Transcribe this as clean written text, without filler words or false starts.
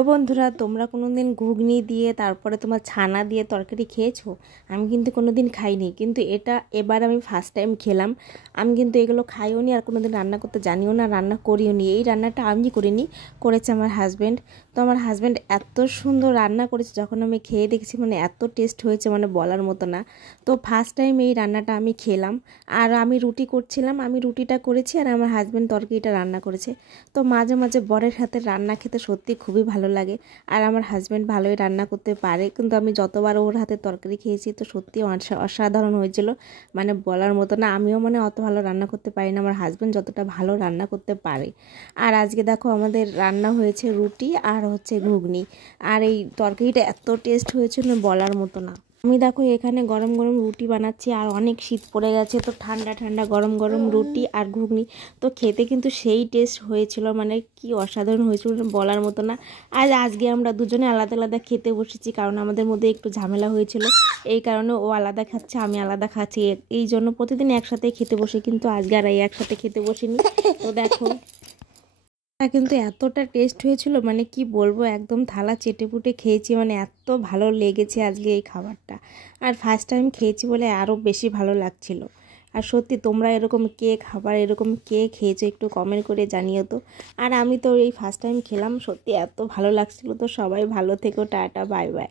তো বন্ধুরা, তোমরা কোনোদিন ঘুগনি দিয়ে তারপরে তোমার ছানা দিয়ে তরকারি খেয়েছো? আমি কিন্তু কোনোদিন খাইনি, কিন্তু এবার আমি ফার্স্ট টাইম খেলাম। আমি কিন্তু এগুলো খাইও নি, আর কোনোদিন রান্না করতে জানিও না, রান্না করিও নি। এই রান্নাটা আমি করিনি, করেছে আমার হাজব্যান্ড। তো আমার হাজব্যান্ড এত সুন্দর রান্না করেছে, যখন আমি খেয়ে দেখেছি মানে এত টেস্ট হয়েছে, মানে বলার মতো না। তো ফার্স্ট টাইম এই রান্নাটা আমি খেলাম। আর আমি রুটি করছিলাম, আমি রুটিটা করেছি আর আমার হাজব্যান্ড তরকারিটা রান্না করেছে। তো মাঝে মাঝে বরের হাতে রান্না খেতে সত্যি খুবই ভালো লাগে। আর আমার হাজব্যান্ড ভালোই রান্না করতে পারে, কিন্তু আমি যতবার ওর হাতে তরকারি খেয়েছি তো সত্যি অসাধারণ হয়েছিল, মানে বলার মতো না। আমিও মানে অত ভালো রান্না করতে পারি না, আমার হাজব্যান্ড যতটা ভালো রান্না করতে পারে। আর আজকে দেখো আমাদের রান্না হয়েছে রুটি আর হচ্ছে ঘুগনি, আর এই তরকারিটা এত টেস্ট হয়েছিল বলার মতো না। আমি দেখো এখানে গরম গরম রুটি বানাচ্ছি, আর অনেক শীত পড়ে গেছে, তো ঠান্ডা ঠান্ডা গরম গরম রুটি আর ঘুগনি তো খেতে কিন্তু সেই টেস্ট হয়েছিল, মানে কি অসাধারণ হয়েছিল বলার মতো না। আর আজকে আমরা দুজনে আলাদা আলাদা খেতে বসেছি, কারণ আমাদের মধ্যে একটু ঝামেলা হয়েছিল, এই কারণে ও আলাদা খাচ্ছে আমি আলাদা খাচ্ছি। এই জন্য প্রতিদিন একসাথে খেতে বসে, কিন্তু আজকে আর একসাথে খেতে বসিনি। তো দেখো কিন্তু এতটা টেস্ট হয়েছিল, মানে কি বলবো, একদম থালা চেটেপুটে খেয়েছি, মানে এত ভালো লেগেছে আজকে এই খাবারটা। আর ফার্স্ট টাইম খেয়েছি বলে আরও বেশি ভালো লাগছিল। আর সত্যি তোমরা এরকম এরকম কে খেয়েছো একটু কমেন্ট করে জানিও তো। আর আমি তো এই ফার্স্ট টাইম খেলাম, সত্যি এত ভালো লাগছিল। তো সবাই ভালো থেকো, টাটা, বাই বাই।